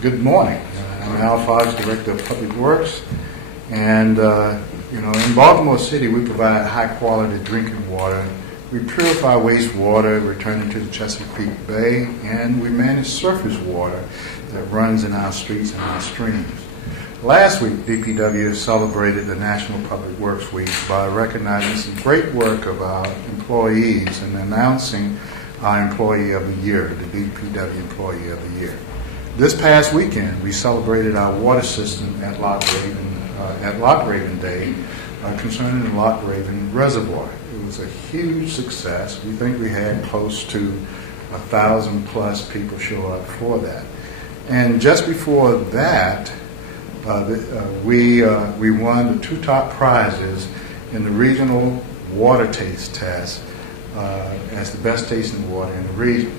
Good morning. I'm Al Fox, Director of Public Works, and in Baltimore City we provide high-quality drinking water. We purify wastewater, return it to the Chesapeake Bay, and we manage surface water that runs in our streets and our streams. Last week, DPW celebrated the National Public Works Week by recognizing some great work of our employees and announcing our Employee of the Year, the DPW Employee of the Year. This past weekend, we celebrated our water system at Loch Raven Day concerning the Loch Raven Reservoir. It was a huge success. We think we had close to 1,000 plus people show up for that. And just before that, we won the 2 top prizes in the regional water taste test as the best tasting water in the region.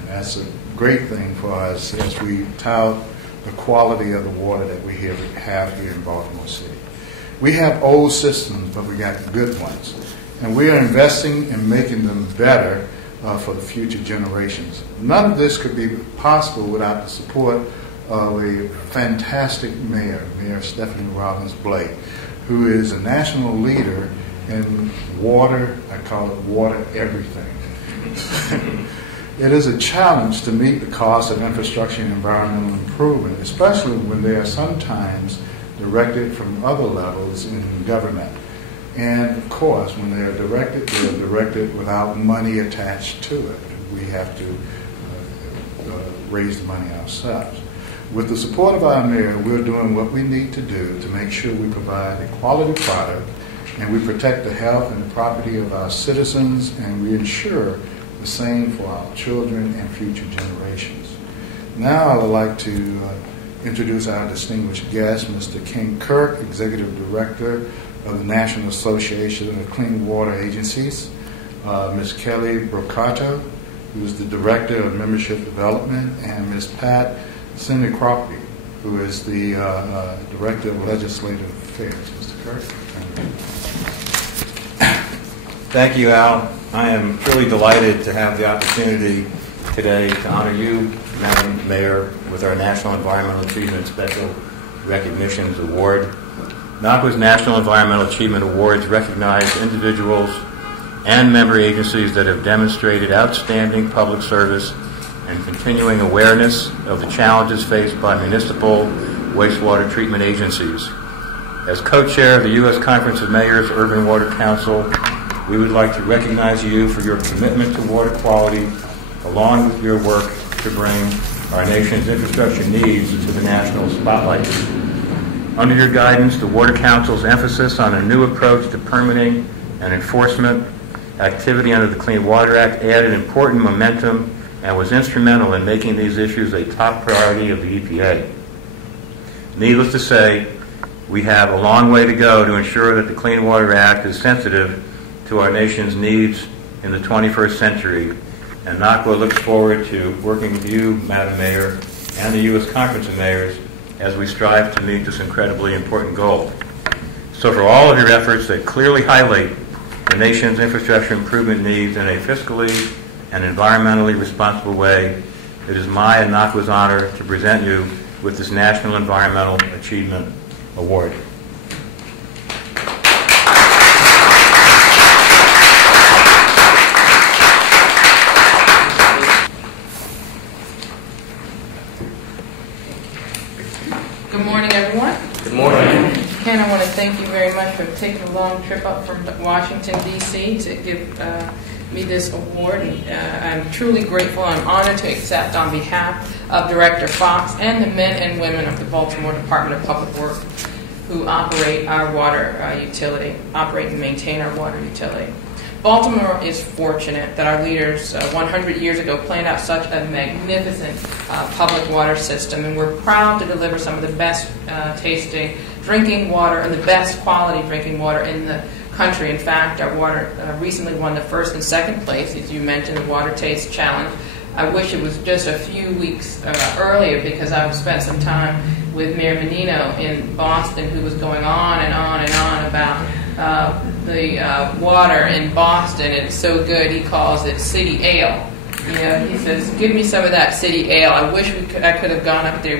And that's a great thing for us as we tout the quality of the water that we have here in Baltimore City. We have old systems, but we got good ones. And we are investing in making them better for the future generations. None of this could be possible without the support of a fantastic mayor, Mayor Stephanie Rawlings-Blake, who is a national leader in water. I call it water everything. It is a challenge to meet the cost of infrastructure and environmental improvement, especially when they are sometimes directed from other levels in government. And of course, when they are directed without money attached to it. We have to raise the money ourselves. With the support of our mayor, we're doing what we need to do to make sure we provide a quality product and we protect the health and the property of our citizens, and we ensure the same for our children and future generations. Now I would like to introduce our distinguished guest, Mr. King Kirk, Executive Director of the National Association of Clean Water Agencies, Ms. Kelly Brocato, who is the Director of Membership Development, and Ms. Pat Cindy Croppy, who is the Director of Legislative Affairs. Mr. Kirk. Thank you, Al. I am truly delighted to have the opportunity today to honor you, Madam Mayor, with our National Environmental Achievement Special Recognitions Award. NACWA's National Environmental Achievement Awards recognize individuals and member agencies that have demonstrated outstanding public service and continuing awareness of the challenges faced by municipal wastewater treatment agencies. As co-chair of the U.S. Conference of Mayors Urban Water Council, we would like to recognize you for your commitment to water quality, along with your work to bring our nation's infrastructure needs to the national spotlight. Under your guidance, the Water Council's emphasis on a new approach to permitting and enforcement activity under the Clean Water Act added important momentum and was instrumental in making these issues a top priority of the EPA. Needless to say, we have a long way to go to ensure that the Clean Water Act is sensitive to our nation's needs in the 21st century, and NACWA looks forward to working with you, Madam Mayor, and the U.S. Conference of Mayors as we strive to meet this incredibly important goal. So for all of your efforts that clearly highlight the nation's infrastructure improvement needs in a fiscally and environmentally responsible way, it is my and NACWA's honor to present you with this National Environmental Achievement Award. Good morning, everyone. Good morning. Ken, I want to thank you very much for taking a long trip up from Washington, D.C. to give me this award. I'm truly grateful and honored to accept on behalf of Director Fox and the men and women of the Baltimore Department of Public Works who operate our water utility, operate and maintain our water utility. Baltimore is fortunate that our leaders 100 years ago planned out such a magnificent public water system, and we're proud to deliver some of the best tasting drinking water and the best quality drinking water in the country. In fact, our water recently won the first and second place, as you mentioned, the Water Taste Challenge. I wish it was just a few weeks earlier, because I've spent some time with Mayor Menino in Boston, who was going on and on and on about the water in Boston. It's so good, he calls it city ale. Yeah, he says, give me some of that city ale. I wish I could have gone up there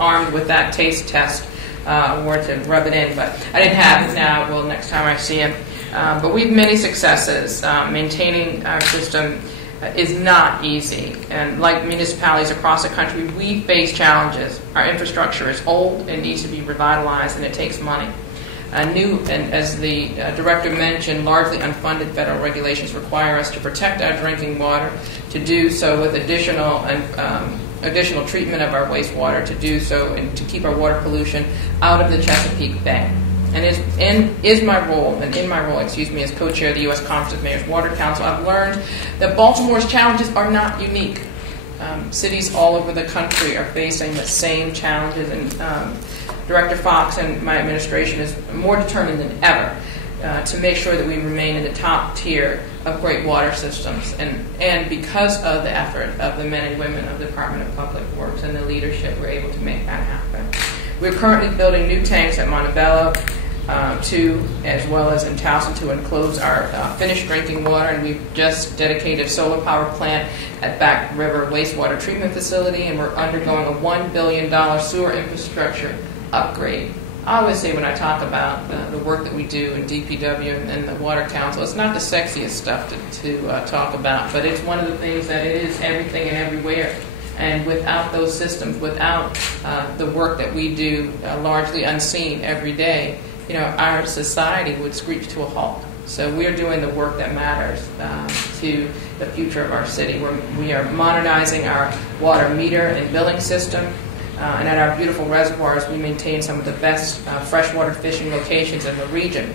armed with that taste test award to rub it in, but I didn't have it now. Well, next time I see him. But we have many successes. Maintaining our system is not easy. And like municipalities across the country, we face challenges. Our infrastructure is old and needs to be revitalized, and it takes money. New, and as the director mentioned, largely unfunded federal regulations require us to protect our drinking water, to do so with additional treatment of our wastewater, to do so and to keep our water pollution out of the Chesapeake Bay. And in my role, as co-chair of the U.S. Conference of Mayors Water Council, I've learned that Baltimore's challenges are not unique. Cities all over the country are facing the same challenges, and Director Fox and my administration is more determined than ever to make sure that we remain in the top tier of great water systems, and because of the effort of the men and women of the Department of Public Works and the leadership, we're able to make that happen. We're currently building new tanks at Montebello, as well as in Towson, to enclose our finished drinking water, and we've just dedicated a solar power plant at Back River Wastewater Treatment Facility, and we're undergoing a $1 billion sewer infrastructure upgrade. I always say when I talk about the work that we do in DPW and the Water Council, it's not the sexiest stuff to talk about, but it's one of the things that it is everything and everywhere. And without those systems, without the work that we do largely unseen every day, our society would screech to a halt. So we are doing the work that matters to the future of our city. We are modernizing our water meter and billing system. And at our beautiful reservoirs, we maintain some of the best freshwater fishing locations in the region.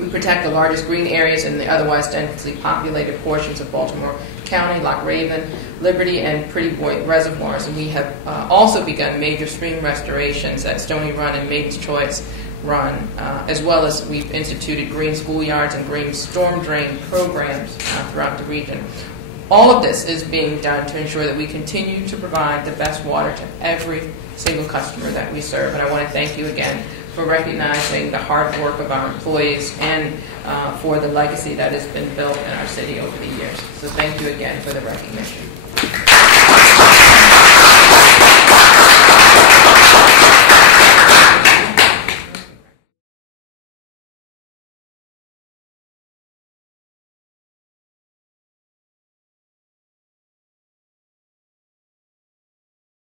We protect the largest green areas in the otherwise densely populated portions of Baltimore County, Loch Raven, Liberty, and Pretty Boy reservoirs. And we have also begun major stream restorations at Stony Run and Maiden's Choice Run, as well as we've instituted green schoolyards and green storm drain programs throughout the region. All of this is being done to ensure that we continue to provide the best water to every single customer that we serve. And I want to thank you again for recognizing the hard work of our employees and for the legacy that has been built in our city over the years. So thank you again for the recognition.